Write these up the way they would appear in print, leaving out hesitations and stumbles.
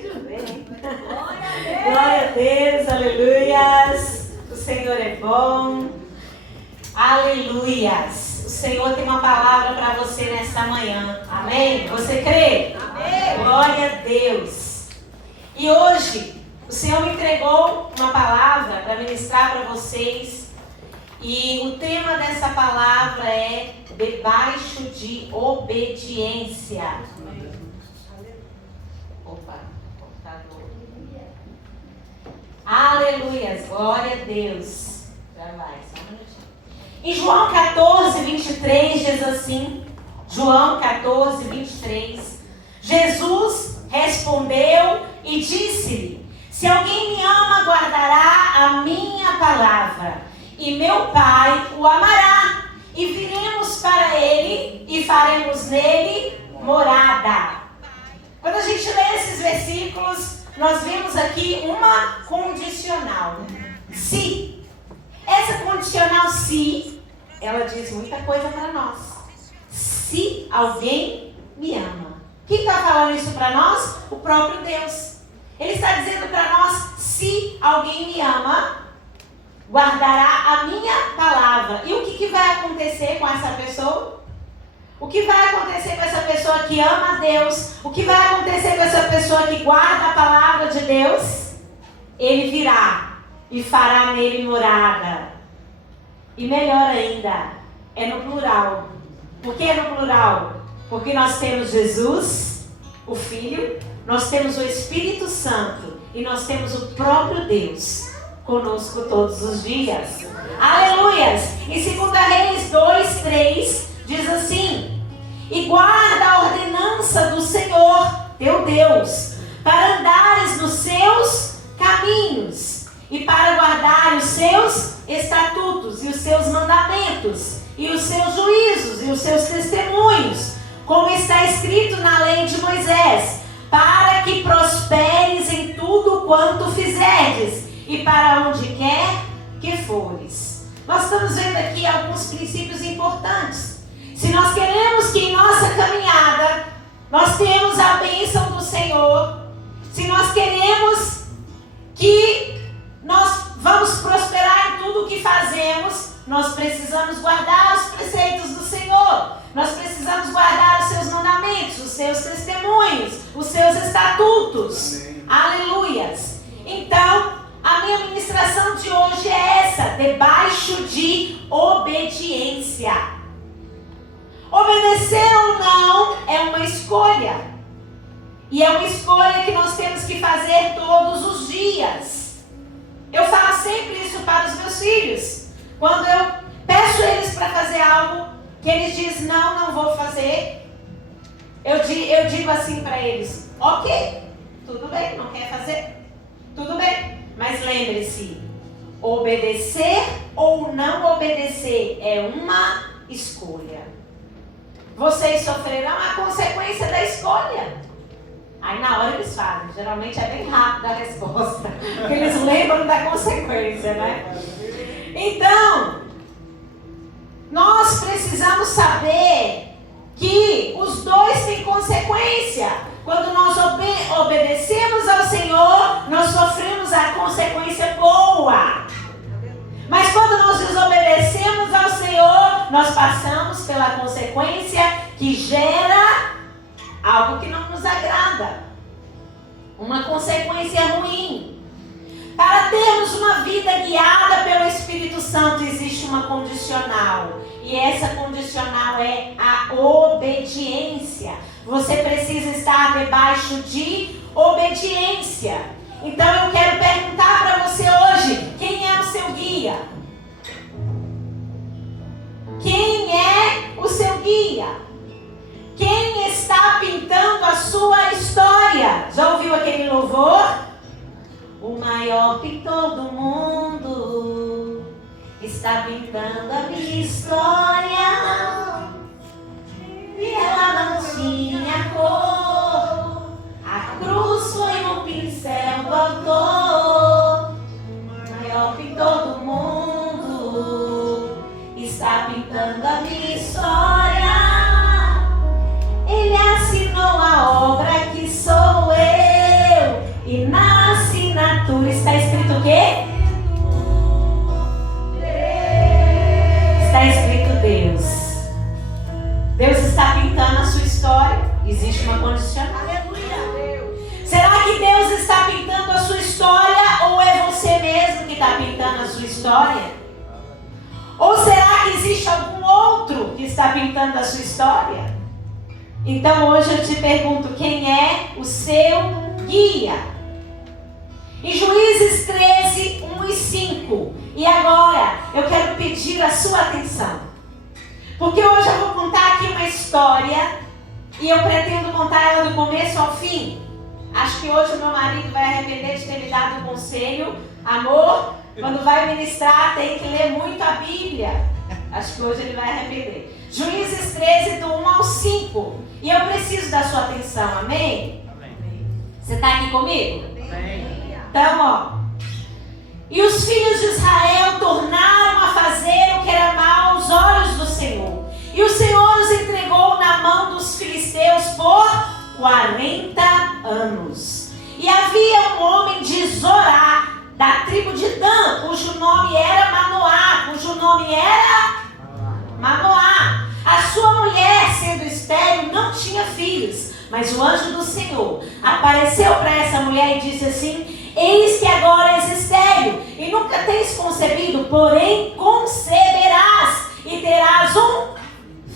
de ver, hein? Glória a Deus, aleluias. O Senhor é bom. Aleluias. O Senhor tem uma palavra para você nesta manhã. Amém? Você crê? Amém. Glória a Deus. E hoje, o Senhor me entregou uma palavra para ministrar para vocês. E o tema dessa palavra é debaixo de obediência. Opa, computador. Aleluias, glória a Deus. Já vai, só um minutinho. Em João 14, 23 diz assim, João 14, 23, Jesus respondeu e disse-lhe: se alguém me ama, guardará a minha palavra, e meu Pai o amará, e viremos para ele e faremos nele morada. Quando a gente lê esses versículos, nós vimos aqui uma condicional. Se. Essa condicional se, ela diz muita coisa para nós. Se alguém me ama. Quem está falando isso para nós? O próprio Deus. Ele está dizendo para nós, se alguém me ama, guardará a minha palavra. E o que vai acontecer com essa pessoa? O que vai acontecer com essa pessoa que ama a Deus? O que vai acontecer com essa pessoa que guarda a palavra de Deus? Ele virá e fará nele morada. E melhor ainda, é no plural. Por que é no plural? Porque nós temos Jesus, o Filho, nós temos o Espírito Santo e nós temos o próprio Deus conosco todos os dias. Aleluias! Em 2 Reis 2, 3 diz assim: e guarda a ordenança do Senhor teu Deus, para andares nos seus caminhos e para guardar os seus estatutos e os seus mandamentos e os seus juízos e os seus testemunhos, como está escrito na lei de Moisés, para que prosperes em tudo quanto fizerdes e para onde quer que fores. Nós estamos vendo aqui alguns princípios importantes. Se nós queremos que em nossa caminhada nós temos a bênção do Senhor, se nós queremos que nós vamos prosperar em tudo o que fazemos, nós precisamos guardar os preceitos do Senhor. Nós precisamos guardar os seus mandamentos, os seus testemunhos, os seus estatutos. Amém. Aleluias. Então, a minha ministração de hoje é essa: debaixo de obediência. Obedecer ou não é uma escolha. E é uma escolha que nós temos que fazer todos os dias. Eu falo sempre isso para os meus filhos. Quando eu peço eles para fazer algo que eles dizem, não vou fazer, eu digo assim para eles: ok, tudo bem, não quer fazer? Tudo bem. Mas lembre-se, obedecer ou não obedecer é uma escolha. Vocês sofrerão a consequência da escolha. Aí na hora eles falam, geralmente é bem rápido a resposta, porque eles lembram da consequência, né? Então, nós precisamos saber que os dois têm consequência. Quando nós obedecemos ao Senhor, nós sofremos a consequência boa. Mas quando nós desobedecemos ao Senhor, nós passamos pela consequência que gera algo que não nos agrada. Uma consequência ruim. Para termos uma vida guiada pelo Espírito Santo, existe uma condicional. E essa condicional é a obediência. Você precisa estar debaixo de obediência. Então eu quero perguntar para você hoje: quem é o seu guia? Quem é o seu guia? Quem está pintando a sua história? Já ouviu aquele louvor? O maior pintor do mundo está pintando a minha história. E ela não tinha cor. A cruz foi um pincel do autor. O maior pintor do mundo está pintando a minha história. Ele assinou a obra que sou eu. sua história? Ou será que existe algum outro que está pintando a sua história? Então hoje eu te pergunto, quem é o seu guia? Em Juízes 13, 1 e 5. E agora eu quero pedir a sua atenção. Porque hoje eu vou contar aqui uma história e eu pretendo contar ela do começo ao fim. Acho que hoje o meu marido vai arrepender de ter me dado um conselho. Amor, quando vai ministrar tem que ler muito a Bíblia. Acho que hoje ele vai arrepender. Juízes 13, do 1 ao 5. E eu preciso da sua atenção, amém? Amém. Você está aqui comigo? Amém. Então, ó. E os filhos de Israel tornaram a fazer o que era mal aos olhos do Senhor. E o Senhor os entregou na mão dos filisteus por 40 anos. E havia um homem de Zorá, da tribo de Dan, cujo nome era Manoá. A sua mulher, sendo estéril, não tinha filhos. Mas o anjo do Senhor apareceu para essa mulher e disse assim: eis que agora és estéril e nunca tens concebido, porém conceberás e terás um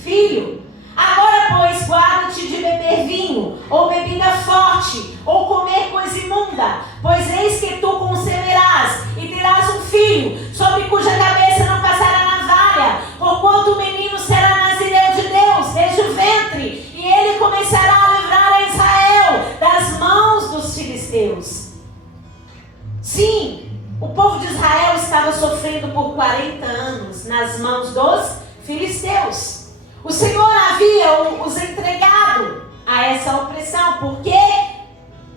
filho. Agora, pois, guarda-te de beber vinho, ou bebida forte, ou comer coisa imunda, pois eis que tu conceberás e terás um filho, sobre cuja cabeça não passará navalha, porquanto o menino será nazireu de Deus desde o ventre, e ele começará a livrar a Israel das mãos dos filisteus. Sim, o povo de Israel estava sofrendo por 40 anos nas mãos dos filisteus. O Senhor havia os entregado a essa opressão. Por quê?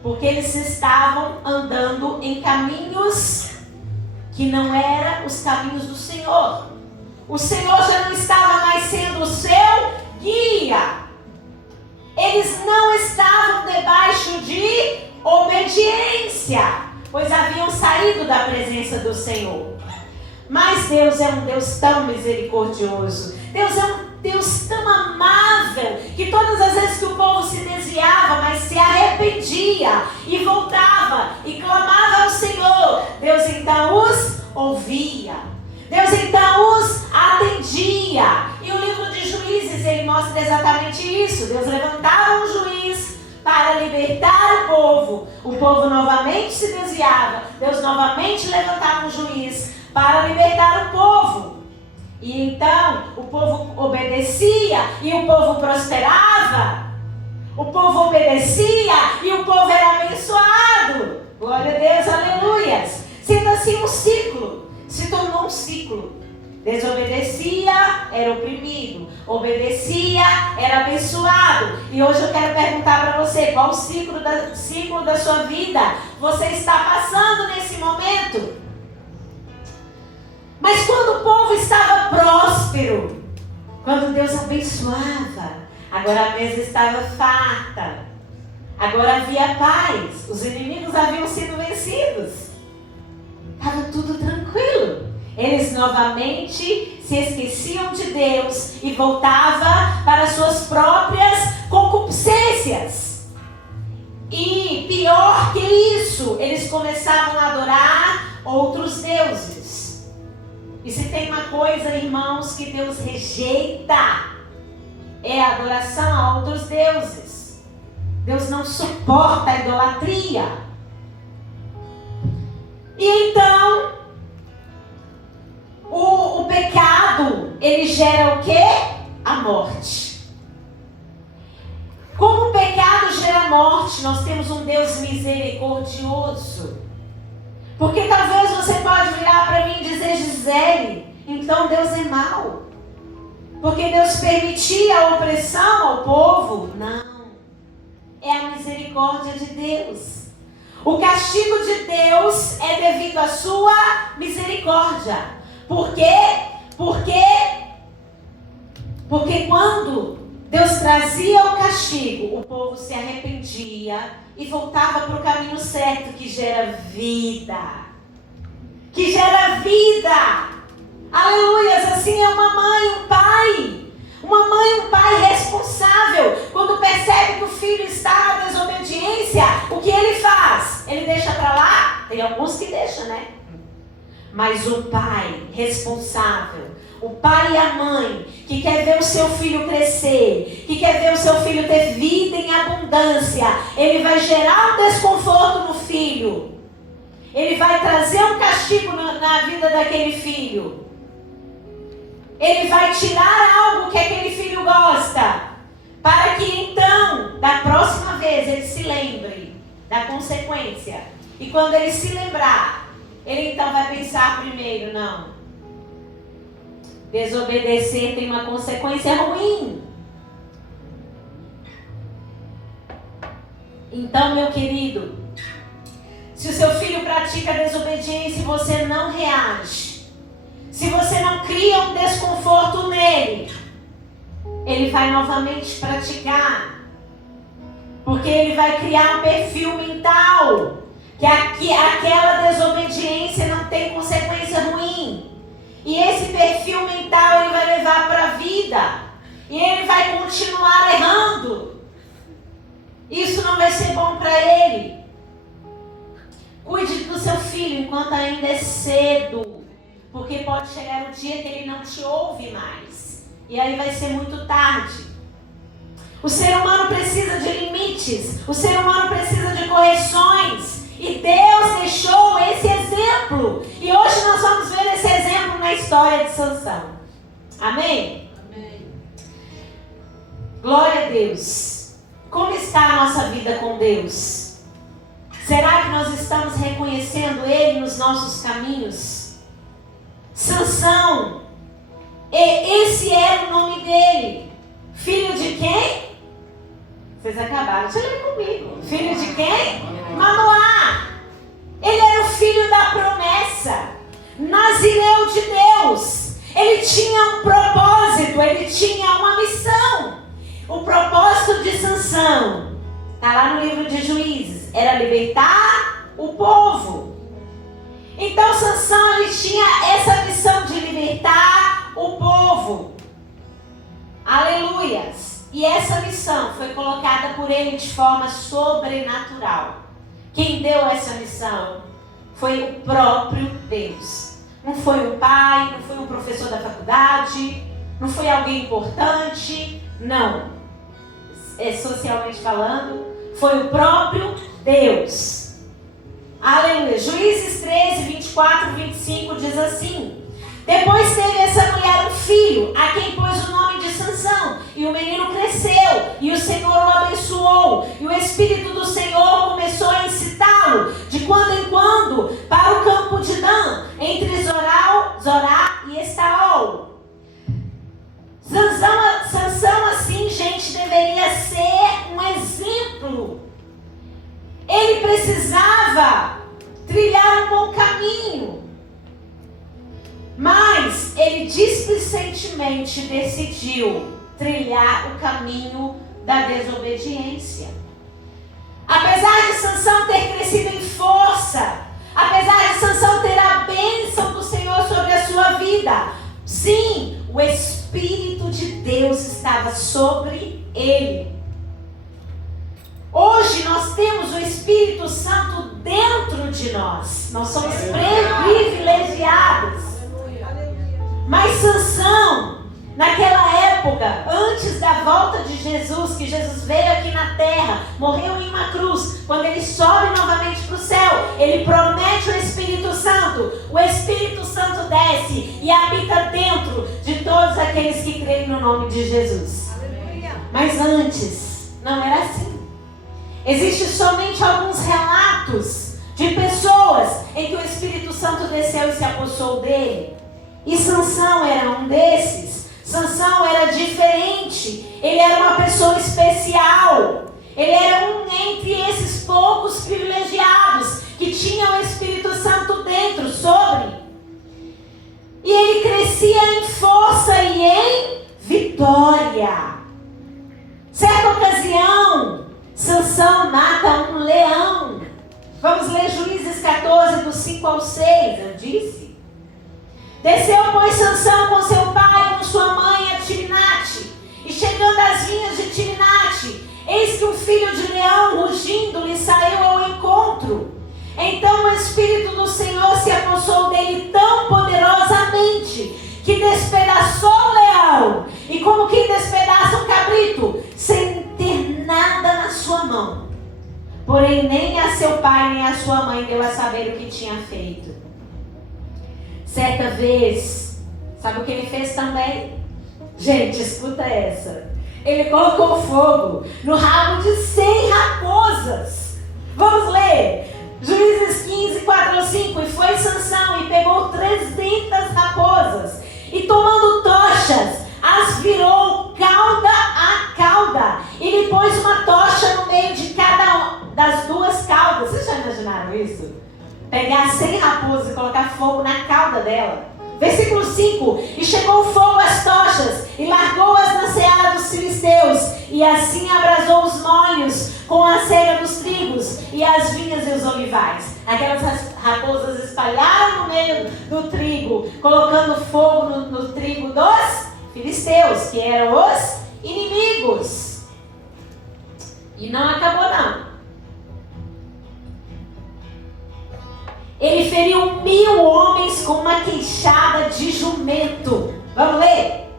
Porque eles estavam andando em caminhos que não eram os caminhos do Senhor. O Senhor já não estava mais sendo o seu guia. Eles não estavam debaixo de obediência, pois haviam saído da presença do Senhor. Mas Deus é um Deus tão misericordioso. Deus é um Deus tão amável, que todas as vezes que o povo se desviava, mas se arrependia e voltava e clamava ao Senhor, Deus então os ouvia. Deus então os atendia. E o livro de Juízes, ele mostra exatamente isso. Deus levantava um juiz para libertar o povo. O povo novamente se desviava. Deus novamente levantava um juiz para libertar o povo. E então o povo obedecia e o povo prosperava. O povo obedecia e o povo era abençoado. Glória a Deus, aleluias. Sendo assim um ciclo, se tornou um ciclo. Desobedecia, era oprimido. Obedecia, era abençoado. E hoje eu quero perguntar para você, qual o ciclo da sua vida você está passando nesse momento? Mas quando o povo estava próspero, quando Deus abençoava, agora a mesa estava farta, agora havia paz, os inimigos haviam sido vencidos, estava tudo tranquilo. Eles novamente se esqueciam de Deus e voltavam para suas próprias concupiscências. E pior que isso, eles começavam a adorar outros deuses. E se tem uma coisa, irmãos, que Deus rejeita, é a adoração a outros deuses. Deus não suporta a idolatria. E então, o pecado, ele gera o quê? A morte. Como o pecado gera morte, nós temos um Deus misericordioso. Porque talvez você pode virar para mim e dizer: Gisele, então Deus é mau, porque Deus permitia a opressão ao povo. Não, é a misericórdia de Deus. O castigo de Deus é devido à sua misericórdia. Por quê? Porque quando Deus trazia o castigo, o povo se arrependia e voltava para o caminho certo, que gera vida. Que gera vida. Aleluias, assim é uma mãe, um pai. Uma mãe e um pai responsável. Quando percebe que o filho está na desobediência, o que ele faz? Ele deixa para lá? Tem alguns que deixam, né? Mas o pai responsável, o pai e a mãe que quer ver o seu filho crescer, que quer ver o seu filho ter vida em abundância, ele vai gerar um desconforto no filho. Ele vai trazer um castigo na vida daquele filho. Ele vai tirar algo que aquele filho gosta, para que então, da próxima vez, ele se lembre da consequência. E quando ele se lembrar, ele então vai pensar primeiro, não, desobedecer tem uma consequência ruim. Então, meu querido, se o seu filho pratica desobediência e você não reage, se você não cria um desconforto nele, ele vai novamente praticar. Porque ele vai criar um perfil mental que aquela desobediência não tem consequência ruim. E esse perfil mental ele vai levar para a vida. E ele vai continuar errando. Isso não vai ser bom para ele. Cuide do seu filho enquanto ainda é cedo. Porque pode chegar um dia que ele não te ouve mais. E aí vai ser muito tarde. O ser humano precisa de limites. O ser humano precisa de correções. E Deus deixou esse exemplo. E hoje nós vamos ver esse exemplo na história de Sansão. Amém? Amém. Glória a Deus. Como está a nossa vida com Deus? Será que nós estamos reconhecendo Ele nos nossos caminhos? Sansão, esse era o nome dele. Filho de quem? Vocês acabaram de ler comigo. Filho de quem? Manoá. Ele era o filho da promessa. Nazireu de Deus. Ele tinha um propósito, ele tinha uma missão. O propósito de Sansão está lá no livro de Juízes. Era libertar o povo. Então Sansão ele tinha essa missão de libertar o povo. Aleluias. E essa missão foi colocada por ele de forma sobrenatural. Quem deu essa missão foi o próprio Deus. Não foi um pai, não foi um professor da faculdade, não foi alguém importante, não. Socialmente falando, foi o próprio Deus. Aleluia. Juízes 13, 24, 25 diz assim: depois teve essa mulher um filho, a quem pôs o nome de Sansão. E o menino cresceu, e o Senhor o abençoou. E o Espírito do Senhor começou a incitá-lo, de quando em quando, para o campo de Dan, entre Zorá e Estaol. Sansão, assim, gente, deveria ser um exemplo. Ele precisava trilhar um bom caminho. Mas ele displicentemente decidiu trilhar o caminho da desobediência. Apesar de Sansão ter crescido em força, apesar de Sansão ter a bênção do Senhor sobre a sua vida, sim, o Espírito de Deus estava sobre ele. Hoje nós temos o Espírito Santo dentro de nós. Nós somos privilegiados. Mas Sansão, naquela época, antes da volta de Jesus, que Jesus veio aqui na terra, morreu em uma cruz, quando ele sobe novamente para o céu, ele promete o Espírito Santo. O Espírito Santo desce e habita dentro de todos aqueles que creem no nome de Jesus. Mas antes, não era assim. Existem somente alguns relatos de pessoas em que o Espírito Santo desceu e se apossou dele. E Sansão era um desses. Sansão era diferente. Ele era uma pessoa especial. Ele era um entre esses poucos privilegiados que tinham o Espírito Santo dentro, sobre. E ele crescia em força e em vitória. Certa ocasião, Sansão mata um leão. Vamos ler Juízes 14, do 5 ao 6. Eu disse: desceu, pois, Sansão com seu pai, com sua mãe, a Timnate. E chegando às vinhas de Timnate, eis que um filho de leão, rugindo, lhe saiu ao encontro. Então o Espírito do Senhor se apossou dele tão poderosamente que despedaçou o leão, e como quem despedaça um cabrito, sem ter nada na sua mão. Porém, nem a seu pai nem a sua mãe deu a saber o que tinha feito. Certa vez, sabe o que ele fez também? Gente, escuta essa. Ele colocou fogo no rabo de 100 raposas. Vamos ler. Juízes 15, 4 ou 5. E foi Sansão e pegou 300 raposas. E tomando tochas, as virou cauda a cauda. E lhe pôs uma tocha no meio de cada das duas caudas. Vocês já imaginaram isso? Pegar 100 raposas e colocar fogo na cauda dela. Versículo 5. E chegou o fogo às tochas e largou-as na seara dos filisteus. E assim abrasou os molhos com a cera dos trigos e as vinhas e os olivais. Aquelas raposas espalharam no meio do trigo, colocando fogo no trigo dos filisteus, que eram os inimigos. E não acabou não. Ele feriu 1000 homens com uma queixada de jumento. Vamos ler?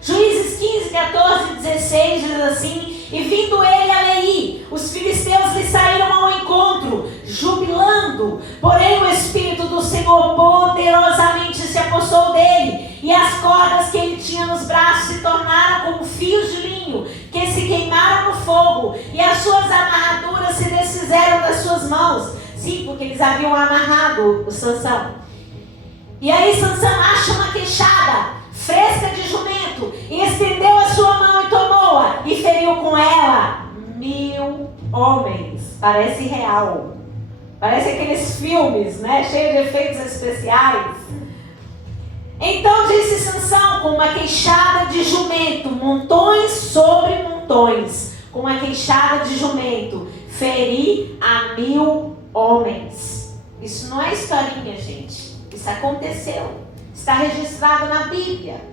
Juízes 15, 14, 16 diz assim: e vindo ele a Leí, os filisteus lhe saíram ao encontro, jubilando. Porém o Espírito do Senhor poderosamente se apossou dele, e as cordas que ele tinha nos braços se tornaram como fios de linho, que se queimaram no fogo, e as suas amarraduras se desfizeram das suas mãos. Sim, porque eles haviam amarrado o Sansão. E aí Sansão acha uma queixada fresca de jumento, e estendeu a sua mão e tomou-a, e feriu com ela 1000 homens. Parece real. Parece aqueles filmes, né? Cheios de efeitos especiais. Então disse Sansão com uma queixada de jumento, montões sobre montões, com uma queixada de jumento, feri a 1000 homens. Isso não é historinha, gente. Isso aconteceu. Está registrado na Bíblia.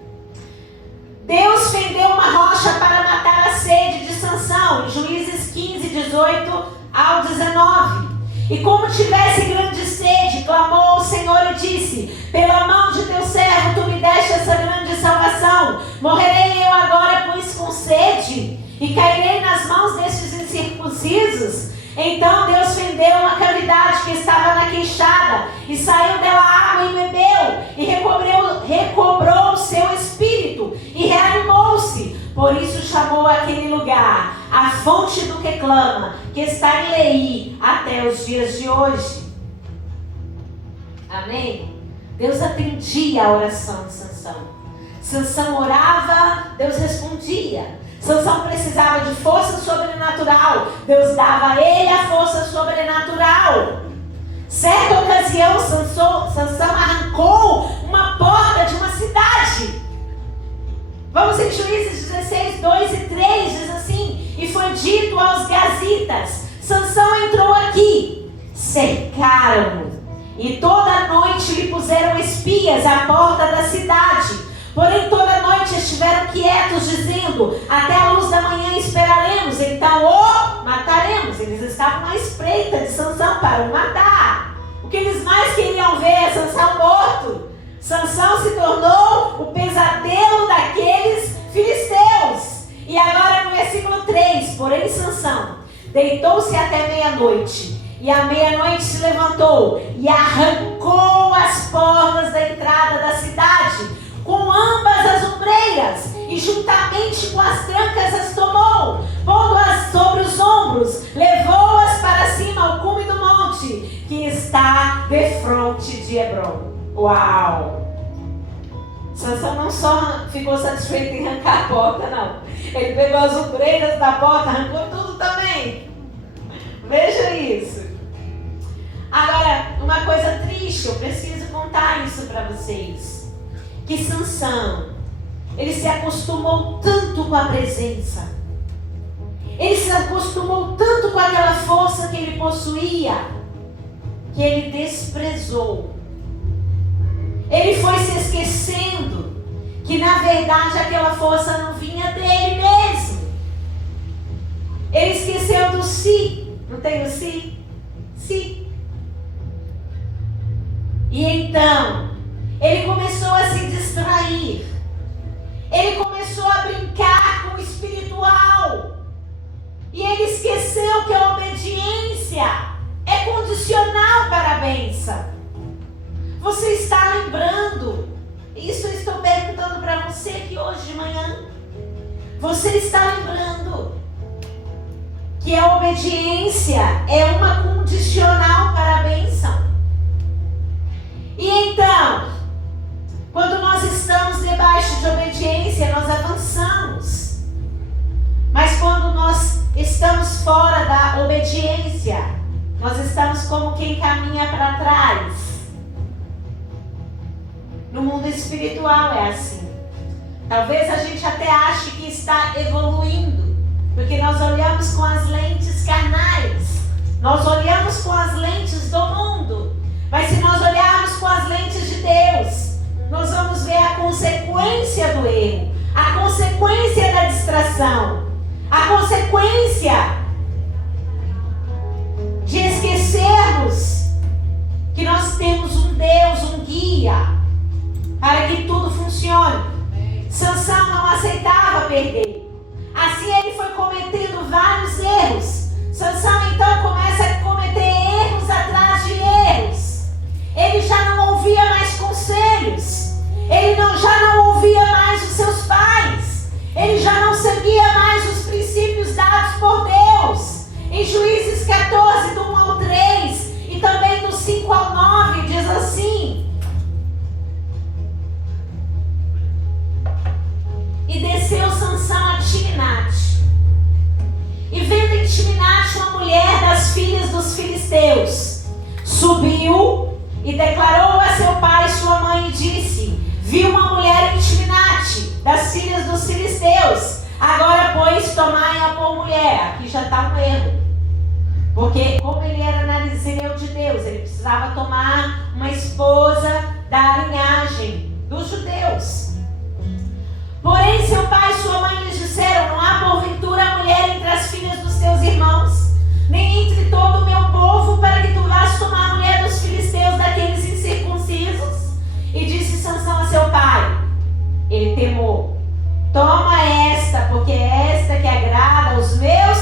Deus fendeu uma rocha para matar a sede de Sansão, em Juízes 15, 18 ao 19. E como tivesse grande sede, clamou ao Senhor e disse: pela mão de teu servo tu me deste essa grande salvação. Morrerei eu agora, pois, com sede? E cairei nas mãos destes incircuncisos? Então Deus fendeu uma cavidade que estava na queixada, e saiu dela água e bebeu, e recobrou o seu espírito, e reanimou-se. Por isso chamou aquele lugar a fonte do que clama, que está em Leí até os dias de hoje. Amém? Deus atendia a oração de Sansão. Sansão orava, Deus respondia. Sansão precisava de força sobrenatural, Deus dava a ele a força sobrenatural. Certa ocasião, Sansão arrancou uma porta de uma cidade. Vamos em Juízes 16, 2 e 3, diz assim: e foi dito aos gazitas: Sansão entrou aqui. Cercaram-no, e toda noite lhe puseram espias à porta da cidade. Porém toda noite estiveram quietos, dizendo: até a luz da manhã esperaremos, então o mataremos. Eles estavam à espreita de Sansão para o matar. O que eles mais queriam ver é Sansão morto. Sansão se tornou o pesadelo daqueles filisteus. E agora no versículo 3: porém Sansão deitou-se até meia-noite, e à meia-noite se levantou e arrancou as portas da entrada da cidade com ambas as ombreiras, e juntamente com as trancas as tomou, pondo-as sobre os ombros, levou-as para cima ao cume do monte, que está defronte de Hebrom. Uau! Sansão não só ficou satisfeito em arrancar a porta, não. Ele pegou as ombreiras da porta, arrancou tudo também. Veja isso. Agora, uma coisa triste, eu preciso contar isso para vocês. Que Sansão, ele se acostumou tanto com a presença, ele se acostumou tanto com aquela força que ele possuía, que ele desprezou. Ele foi se esquecendo que na verdade aquela força não vinha dele mesmo. Ele esqueceu do si. Não tem o si? Si. E então, ele começou a se distrair. Ele começou a brincar com o espiritual. E ele esqueceu que a obediência é condicional para a bênção. Você está lembrando? Isso eu estou perguntando para você aqui hoje de manhã. Você está lembrando que a obediência é uma condicional para a bênção? E então, quando nós estamos debaixo de obediência, nós avançamos. Mas quando nós estamos fora da obediência, nós estamos como quem caminha para trás. No mundo espiritual é assim. Talvez a gente até ache que está evoluindo, porque nós olhamos com as lentes carnais. Nós olhamos com as lentes do mundo. Mas se nós olharmos com as lentes de Deus, nós vamos ver a consequência do erro, a consequência da distração, a consequência de esquecermos que nós temos um Deus, um guia, para que tudo funcione. Sansão não aceitava perder. Assim ele foi cometendo vários erros. Sansão então começa a cometer erros atrás de erros. Ele já não ouvia mais conselhos. Ele já não ouvia mais os seus pais. Ele já não seguia mais os princípios dados por Deus. Em Juízes 14, do 1 ao 3 e também do 5 ao 9, diz assim: e desceu Sansão a Timnate, e vendo em Timnate uma mulher das filhas dos filisteus, subiu e declarou a seu pai e sua mãe e disse: vi uma mulher em Timnate, das filhas dos filisteus, agora pois tomai-a por mulher. Aqui já está um erro, porque como ele era nazireu de Deus, ele precisava tomar uma esposa da linhagem dos judeus. Porém seu pai e sua mãe lhes disseram: não há porventura mulher entre as filhas dos teus irmãos, nem entre todo o meu povo, para que tu vás tomar a mulher dos filisteus, daqueles incircuncisos? E disse Sansão a seu pai, ele temou: toma esta, porque é esta que agrada aos meus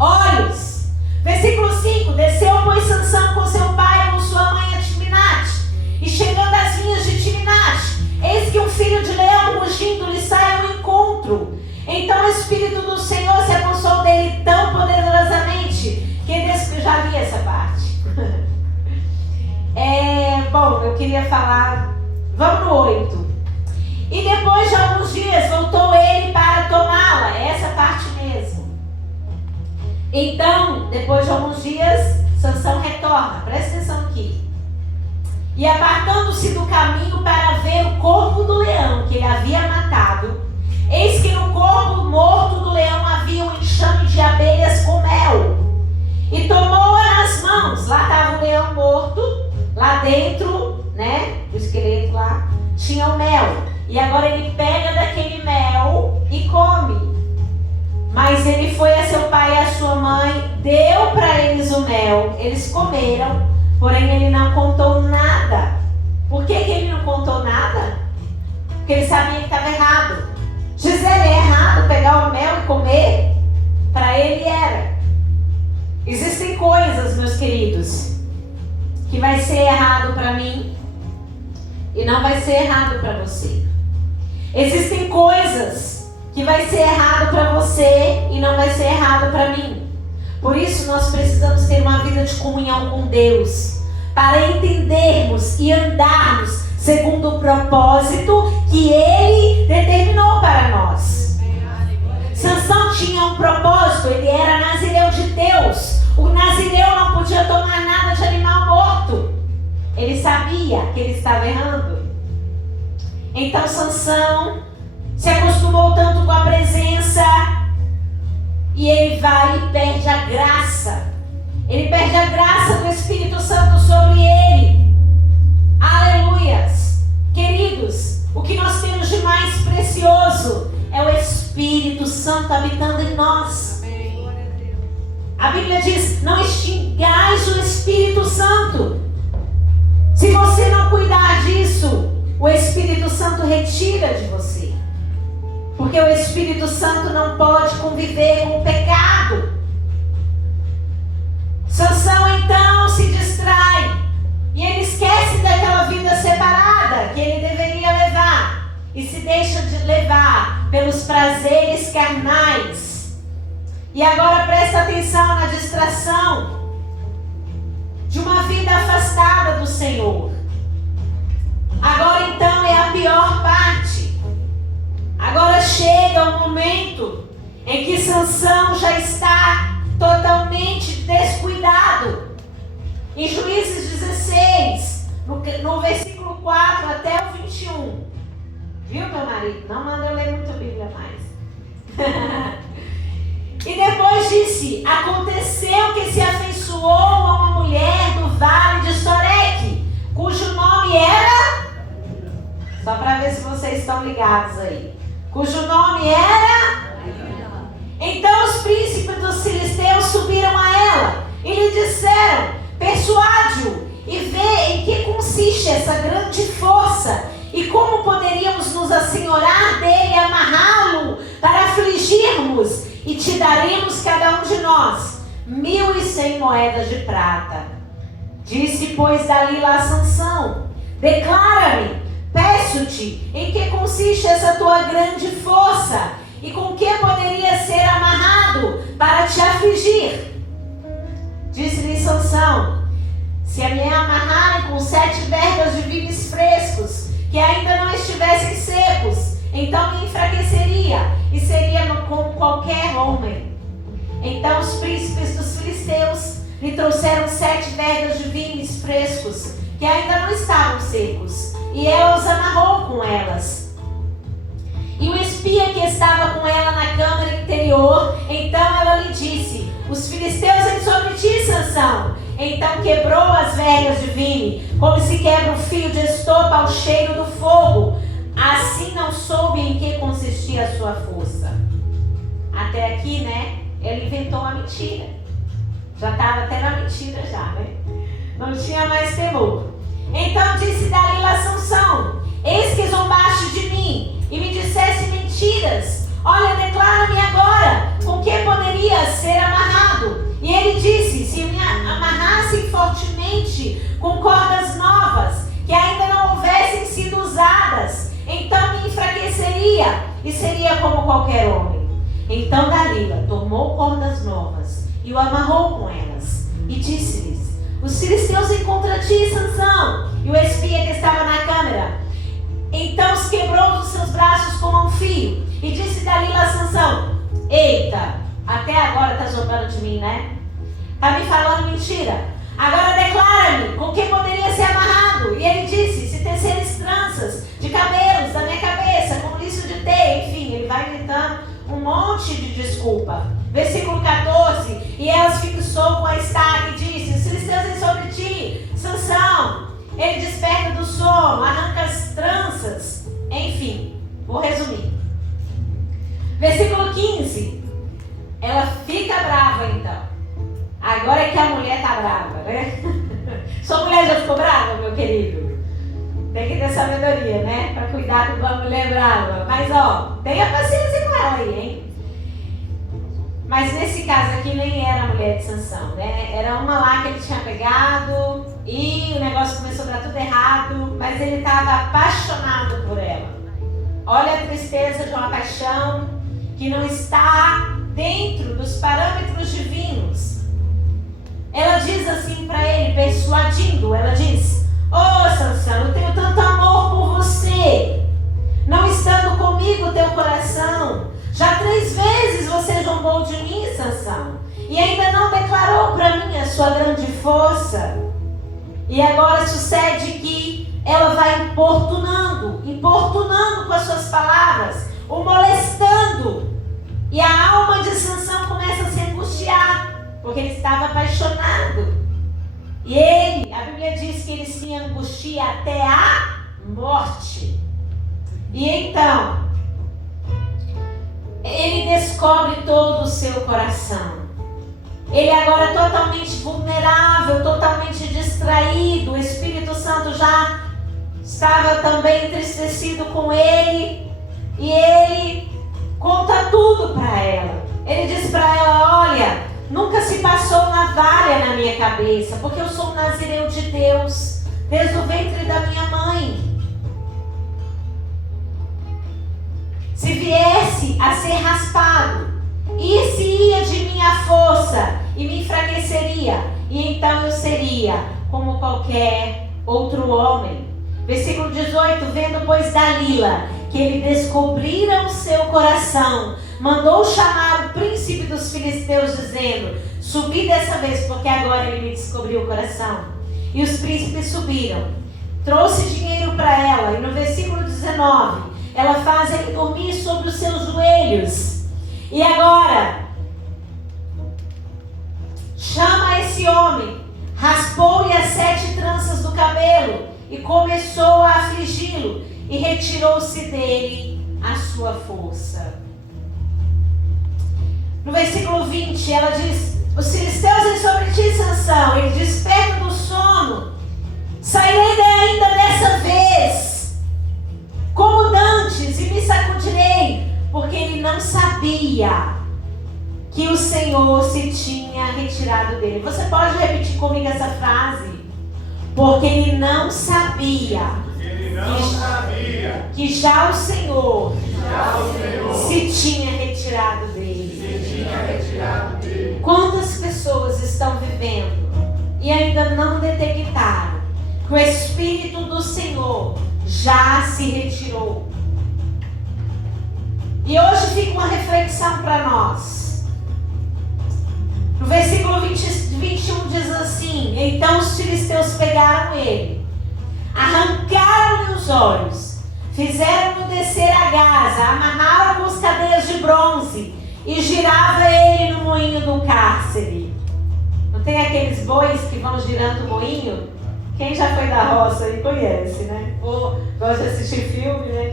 olhos. Versículo 5: desceu pois Sansão com seu pai e com sua mãe a Timnate, e chegando às vinhas de Timnate, eis que um filho de leão rugindo lhe sai ao encontro. Então o Espírito do Senhor se apossou dele tão poderosamente que eu já li essa parte. Bom, eu queria falar, vamos no 8. E depois de alguns dias voltou ele para tomá-la, essa parte mesmo. Então, depois de alguns dias, Sansão retorna, presta atenção aqui. E apartando-se do caminho para ver o corpo do leão que ele havia matado, eis que no corpo morto do leão havia um enxame de abelhas com mel. E tomou-a nas mãos. Lá estava o leão morto, lá dentro, né, o esqueleto lá, tinha o mel. E agora ele pega daquele mel e come. Mas ele foi a seu pai e a sua mãe, deu para eles o mel, eles comeram, porém ele não contou nada. Por que ele não contou nada? Porque ele sabia que estava errado. Gisele, é errado pegar o mel e comer? Para ele era. Existem coisas, meus queridos, que vai ser errado para mim e não vai ser errado para você. Existem coisas que vai ser errado para você e não vai ser errado para mim. Por isso nós precisamos ter uma vida de comunhão com Deus, para entendermos e andarmos segundo o propósito que Ele determinou para nós. Sansão tinha um propósito, ele era nazireu de Deus. O nazireu não podia tomar nada de animal morto. Ele sabia que ele estava errando. Então Sansão se acostumou tanto com a presença, e ele vai e perde a graça. Ele perde a graça do Espírito Santo sobre ele. Aleluias. Queridos, o que nós temos de mais precioso é o Espírito Santo habitando em nós. A Bíblia diz: não extingais o Espírito Santo. Se você não o Espírito Santo retira de você. Porque o Espírito Santo não pode conviver com o pecado. Sansão então se distrai. E ele esquece daquela vida separada que ele deveria levar. E se deixa de levar pelos prazeres carnais. E agora presta atenção na distração de uma vida afastada do Senhor. Agora então é a pior parte. Agora chega o momento em que Sansão já está totalmente descuidado. Em Juízes 16, no versículo 4 até o 21. Viu, meu marido? Não manda eu ler muito Bíblia mais. E depois disse: aconteceu que se afeiçoou a uma mulher do vale de Soreque, cujo nome era... Só para ver se vocês estão ligados aí. Cujo nome era... Então os príncipes dos filisteus subiram a ela e lhe disseram: persuade-o e vê em que consiste essa grande força e como poderíamos nos assenhorar dele e amarrá-lo para afligirmos, e te daremos cada um de nós 1.100 moedas de prata. Disse, pois, Dalila a Sansão: declara-me, peço-te, em que consiste essa tua grande força e com que poderia ser amarrado para te afligir. Disse-lhe Sansão: se me amarrarem com 7 vergas de vines frescos, que ainda não estivessem secos, então me enfraqueceria e seria como qualquer homem. Então os príncipes dos filisteus lhe trouxeram 7 vergas de vines frescos, que ainda não estavam secos, e ela os amarrou com elas. E o espia que estava com ela na câmara interior, então ela lhe disse: os filisteus vêm sobre ti, Sansão. Então quebrou as vergas de vinho, como se quebra um fio de estopa ao cheiro do fogo. Assim não soube em que consistia a sua força. Até aqui, né? Ele inventou uma mentira. Já estava até na mentira já, né? Não tinha mais temor. Então disse Dalila a Sansão: eis que zombaste de mim e me disseste mentiras. Olha, declara-me agora com que poderia ser amarrado. E ele disse: se me amarrassem fortemente com cordas novas, que ainda não houvessem sido usadas, então me enfraqueceria e seria como qualquer homem. Então Dalila tomou cordas novas e o amarrou com elas. E disse-lhes: os filisteus vêm contra ti, Sansão. E o espia que estava na câmara então os quebrou dos seus braços como um fio. E disse Dalila a Sansão: eita, até agora está zombando de mim, né? Está me falando mentira. Agora declara-me com que poderia ser amarrado. E ele disse: se teceres tranças de cabelos da minha cabeça, com liço de teia. Enfim, ele vai inventando um monte de desculpa. Versículo 14. E ela se fixou com a estaca e disse: os filisteus vêm sobre ti, Sansão. Ele desperta do sono, arranca as tranças. Enfim, vou resumir. Versículo 15. Ela fica brava então. Agora é que a mulher está brava, né? Sua mulher já ficou brava, meu querido? Tem que ter sabedoria, né? Para cuidar de uma mulher brava. Mas ó, tenha paciência com ela aí, hein? Mas nesse caso aqui nem era a mulher de Sansão, né? Era uma lá que ele tinha pegado e o negócio começou a dar tudo errado, mas ele estava apaixonado por ela. Olha a tristeza de uma paixão que não está dentro dos parâmetros divinos. Ela diz assim para ele, persuadindo, ela diz: ô Sansão, eu tenho tanto amor por você, não estando comigo teu coração. Já 3 vezes você zombou de mim, Sansão, e ainda não declarou para mim a sua grande força. E agora sucede que ela vai importunando com as suas palavras, o molestando. E a alma de Sansão começa a se angustiar, porque ele estava apaixonado. E ele, a Bíblia diz que ele se angustia até a morte. E então, ele descobre todo o seu coração. Ele agora totalmente vulnerável, totalmente distraído. O Espírito Santo já estava também entristecido com ele. E ele conta tudo para ela. Ele diz para ela: olha, nunca se passou navalha na minha cabeça, porque eu sou um nazireu de Deus, desde o ventre da minha mãe. Se viesse a ser raspado, isso ia de minha força e me enfraqueceria, e então eu seria como qualquer outro homem. Versículo 18: vendo, pois, Dalila que ele descobrira o seu coração, mandou chamar o príncipe dos filisteus, dizendo: subi dessa vez, porque agora ele me descobriu o coração. E os príncipes subiram, trouxe dinheiro para ela, e no versículo 19, ela faz ele dormir sobre os seus joelhos. E agora, chama esse homem, raspou-lhe as 7 tranças do cabelo, e começou a afligi-lo, e retirou-se dele a sua força. No versículo 20, ela diz: os filisteus vêm sobre ti, Sansão. Ele desperta do sono: sairei ainda dessa vez, como dantes, e me sacudirei, porque ele não sabia que o Senhor se tinha retirado dele. Você pode repetir comigo essa frase? Porque ele não sabia, que já o Senhor, se tinha retirado dele. Quantas pessoas estão vivendo e ainda não detectaram que o Espírito do Senhor já se retirou? E hoje fica uma reflexão para nós. No versículo 21 diz assim: então os filisteus pegaram ele, arrancaram-lhe os olhos, fizeram-no descer a Gaza, amarraram com as cadeias de bronze e girava ele no moinho do cárcere. Não tem aqueles bois que vão girando o moinho? Quem já foi da roça aí conhece, né? Ou gosta de assistir filme, né?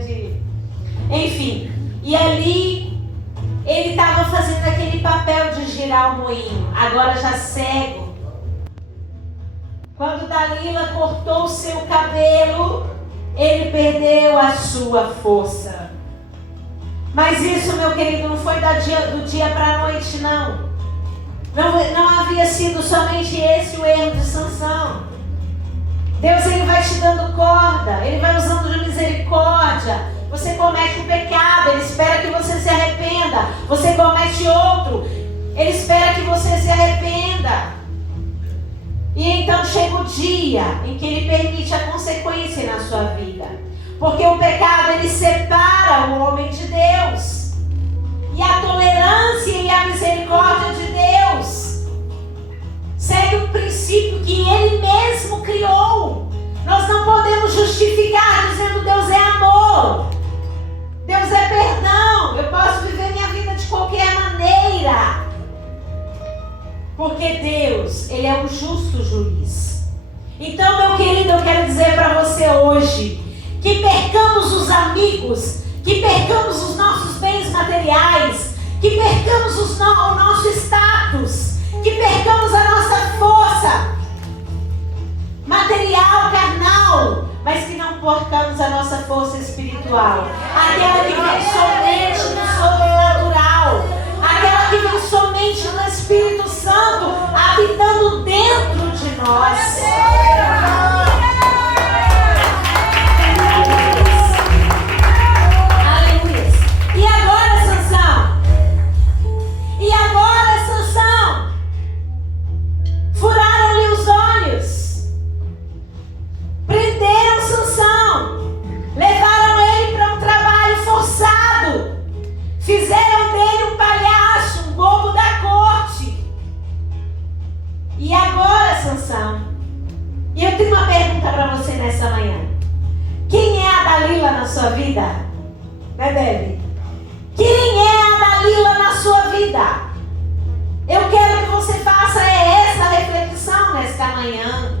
Enfim, e ali ele estava fazendo aquele papel de girar o moinho, agora já cego. Quando Dalila cortou o seu cabelo, ele perdeu a sua força. Mas isso, meu querido, não foi do dia para a noite, não. Não havia sido somente esse o erro de Sansão. Deus, ele vai te dando corda, ele vai usando de misericórdia. Você comete um pecado, ele espera que você se arrependa. Você comete outro, ele espera que você se arrependa. E então chega o dia em que ele permite a consequência na sua vida. Porque o pecado, ele separa o homem de Deus. E a tolerância e a misericórdia de Deus segue um princípio que ele mesmo criou. Nós não podemos justificar dizendo Deus é amor, Deus é perdão, eu posso viver minha vida de qualquer maneira. Porque Deus, ele é um justo juiz. Então, meu querido, eu quero dizer para você hoje que percamos os amigos, que percamos os nossos bens materiais, que percamos o nosso status, que percamos a nossa força material, carnal, mas que não percamos a nossa força espiritual, aquela que vem somente no sobrenatural, aquela que vem somente no Espírito Santo habitando dentro de nós. Aleluia. E agora, Sansão? E agora, Sansão? Furaram-lhe os olhos, prenderam Sansão, levaram ele para um trabalho forçado, fizeram dele um palhaço, um bobo da corte. E agora, Sansão? E eu tenho uma pergunta para você nessa manhã. Quem é a Dalila na sua vida? Né, Bebe? Quem é a Dalila na sua vida? Eu quero que você faça essa reflexão nesta manhã.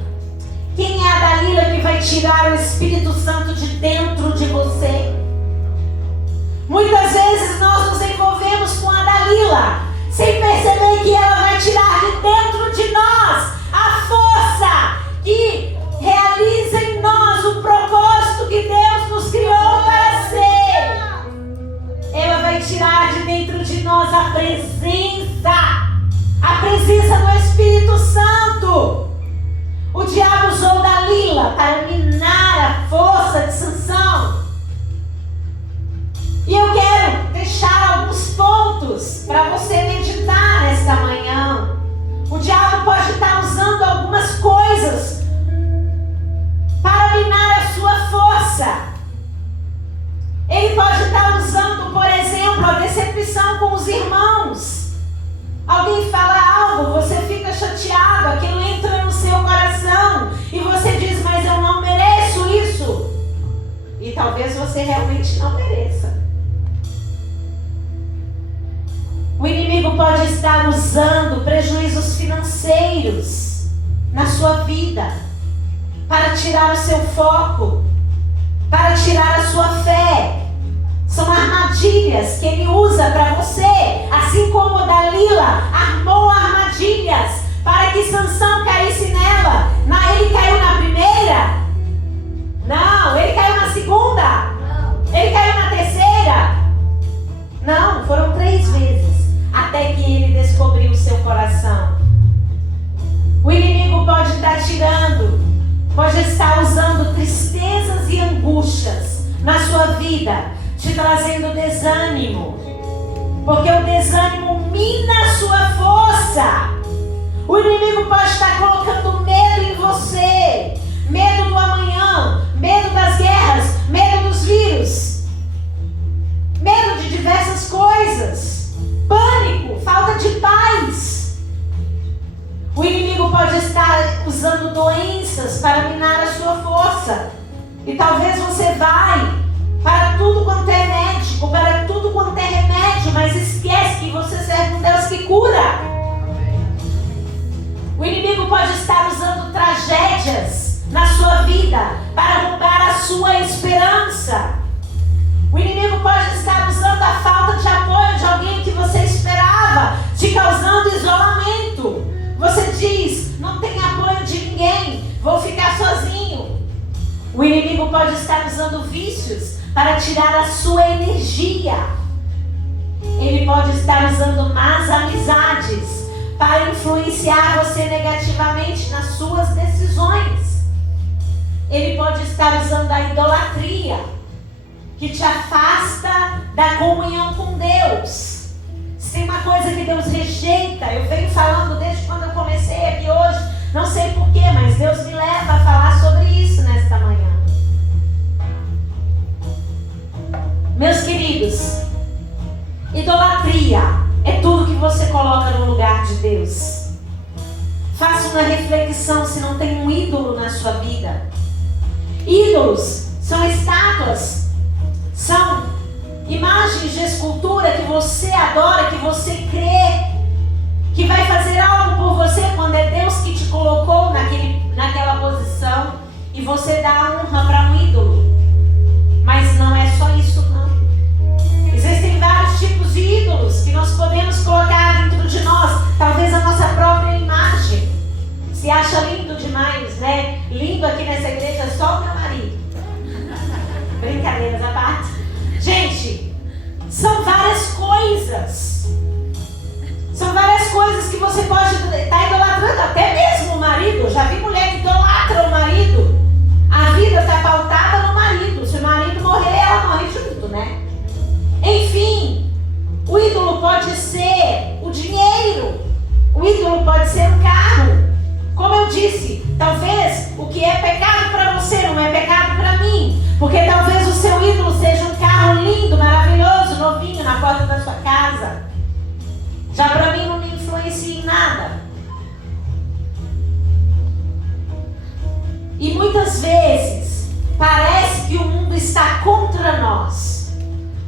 Quem é a Dalila que vai tirar o Espírito Santo de dentro de você? Muitas vezes nós nos envolvemos com a Dalila, sem perceber que ela vai tirar de dentro de nós a força que realiza em nós o propósito nós a presença do Espírito Santo. O diabo usou Dalila para minar a força de Sansão. E eu quero deixar alguns pontos para você meditar nesta manhã. O diabo pode estar usando algumas coisas para minar a sua força. Ele pode estar usando, por exemplo, a decepção com os irmãos. Alguém fala algo, você fica chateado, aquilo entra no seu coração e você diz, mas eu não mereço isso. E talvez você realmente não mereça. O inimigo pode estar usando prejuízos financeiros na sua vida para tirar o seu foco, para tirar a sua fé. São armadilhas que ele usa para você, assim como Dalila armou armadilhas para que Sansão caísse nela. Ele caiu na primeira? Não. Ele caiu na segunda? Não. Ele caiu na terceira? Não, foram 3 vezes, até que ele descobriu o seu coração. O inimigo pode estar tirando, pode estar usando tristezas e angústias na sua vida, te trazendo desânimo, porque o desânimo mina a sua força. O inimigo pode estar colocando medo em você, medo do amanhã, medo das guerras, medo dos vírus, medo de diversas coisas, pânico, falta de paz. O inimigo pode estar usando doenças para minar a sua força, e talvez você vai para tudo quanto é médico, para tudo quanto é remédio, mas esquece que você serve um Deus que cura. O inimigo pode estar usando tragédias na sua vida para roubar a sua esperança. O inimigo pode estar usando a falta de apoio de alguém que você esperava, te causando isolamento. Você diz, não tem apoio de ninguém, vou ficar sozinho. O inimigo pode estar usando vícios para tirar a sua energia. Ele pode estar usando más amizades para influenciar você negativamente nas suas decisões. Ele pode estar usando a idolatria, que te afasta da comunhão com Deus. Se tem uma coisa que Deus rejeita, eu venho falando desde quando eu comecei aqui hoje, não sei porquê, mas Deus me leva a falar sobre isso nesta manhã. Meus queridos, idolatria é tudo que você coloca no lugar de Deus. Faça uma reflexão se não tem um ídolo na sua vida. Ídolos são estátuas, são imagens de escultura que você adora, que você crê, que vai fazer algo por você quando é Deus que te colocou naquela posição e você dá honra para um ídolo. Mas não é só isso, não. Existem vários tipos de ídolos que nós podemos colocar dentro de nós. Talvez a nossa própria imagem. Se acha lindo demais, né? Lindo aqui nessa igreja é só o meu marido. Brincadeiras à parte. Gente, são várias coisas. São várias coisas que você pode estar idolatrando. Até mesmo o marido. Eu já vi mulher que idolatra o marido. A vida está pautada no marido. Se o marido morrer, ela morre junto, né? Enfim, o ídolo pode ser o dinheiro. O ídolo pode ser o carro. Como eu disse, talvez o que é pecado para você não é pecado para mim. Porque talvez o seu ídolo seja um carro lindo, maravilhoso, novinho na porta da sua casa. Já para mim não me influencia em nada. E muitas vezes parece que o mundo está contra nós.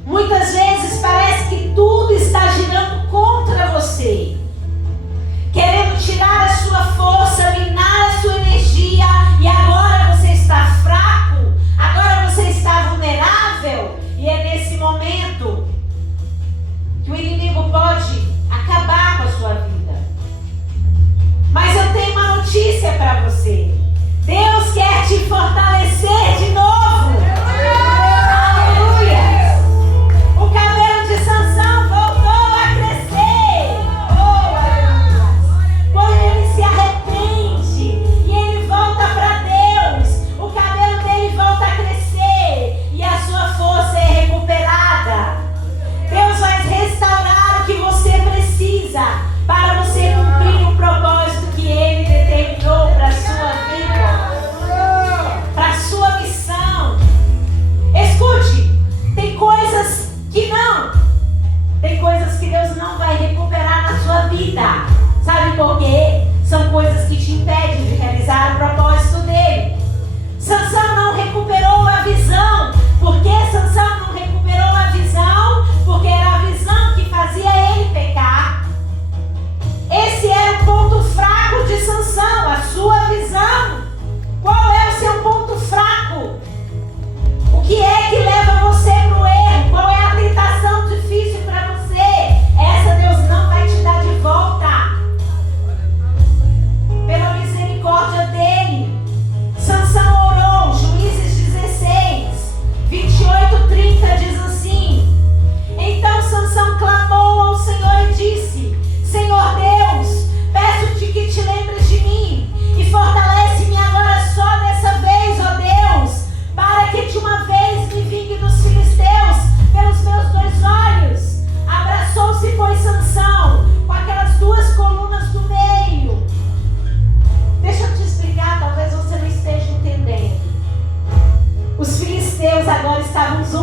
Muitas vezes parece que tudo está girando contra você, querendo tirar a sua força, minar a sua energia, e agora você está fraco, agora você está vulnerável, e é nesse momento que o inimigo pode acabar com a sua vida. Mas eu tenho uma notícia para você. Deus quer te fortalecer de novo. Aleluia! O cabelo de Sansão voltou a crescer.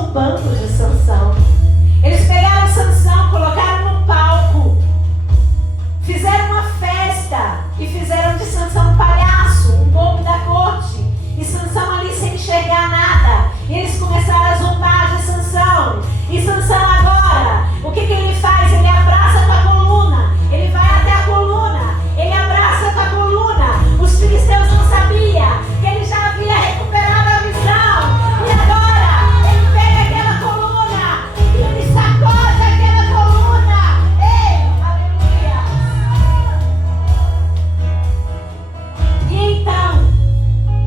zombando de Sansão. Eles pegaram Sansão, colocaram no palco, fizeram uma festa e fizeram de Sansão um palhaço, um bobo da corte. E Sansão ali sem enxergar nada. E eles começaram a zombar de Sansão. E Sansão agora, o que ele faz? Ele abraça com a coluna. Ele vai até a coluna. Ele abraça com a coluna. Os filisteus não sabiam que ele já havia recuperado a visão. E agora, ele pega aquela coluna e ele sacode aquela coluna. Ei, aleluia! E então,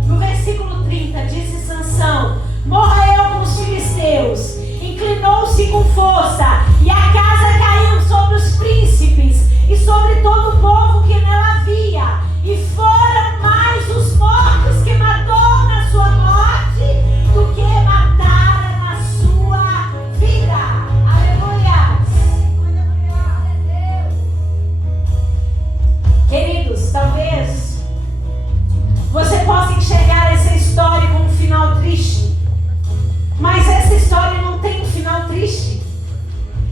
no versículo 30, disse Sansão: morra eu com os filisteus. Inclinou-se com força, e a casa caiu sobre os príncipes e sobre todo o povo que nela havia. E foram mais os mortos que matou na sua morte do que mataram na sua vida. Aleluia! Queridos, talvez você possa enxergar essa história como um final triste, mas essa história não tem um final triste.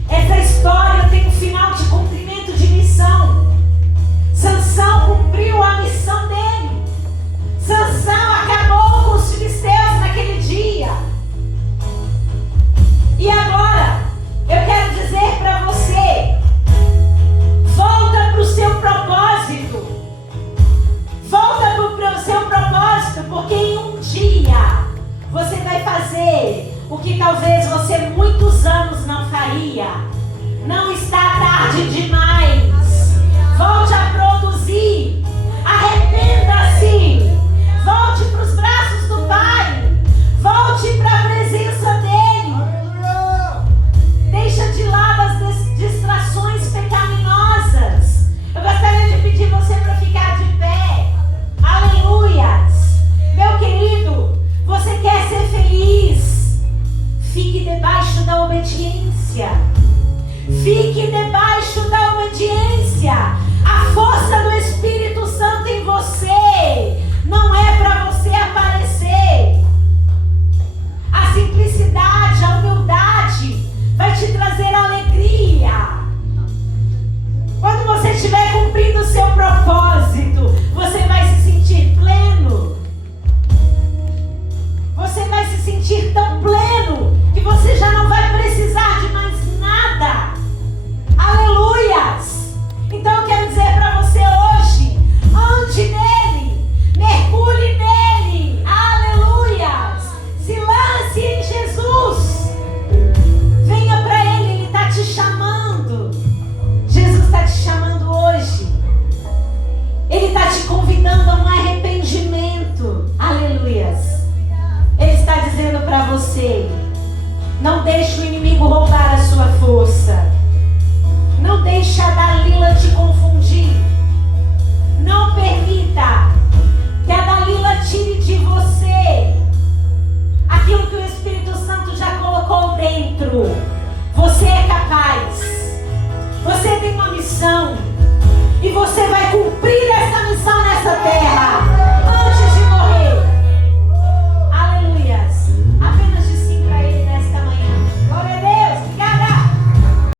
Essa história tem um final de cumprimento de missão. Sansão cumpriu a missão dele. Sansão acabou com os filisteus naquele dia. E agora, eu quero dizer para você: volta para o seu propósito. Volta para o seu propósito, porque em um dia você vai fazer o que talvez você muitos anos não faria. Não está tarde demais. Volte a produzir. Arrependa-se. Volte para os braços do Pai. Volte para a presença dEle. Deixa de lado as distrações pecaminosas. Eu gostaria de pedir você para ficar de pé. Aleluias. Meu querido, você quer ser feliz? Fique debaixo da obediência. Fique debaixo da obediência. A força do Espírito Santo em você não é para você aparecer. A simplicidade, a humildade vai te trazer alegria. Quando você estiver cumprindo o seu propósito, você vai se sentir pleno. Você vai se sentir tão pleno que você já não vai precisar de mais nada. Aleluias! Então eu quero dizer para você hoje: ande nele, mergulhe nele. Aleluias! Se lance em Jesus. Venha para ele, ele está te chamando. Jesus está te chamando hoje. Ele está te convidando a um arrependimento. Aleluias! Ele está dizendo para você: não deixe o inimigo roubar a sua força. Não deixe a Dalila te confundir. Não permita que a Dalila tire de você aquilo que o Espírito Santo já colocou dentro. Você é capaz. Você tem uma missão. E você vai cumprir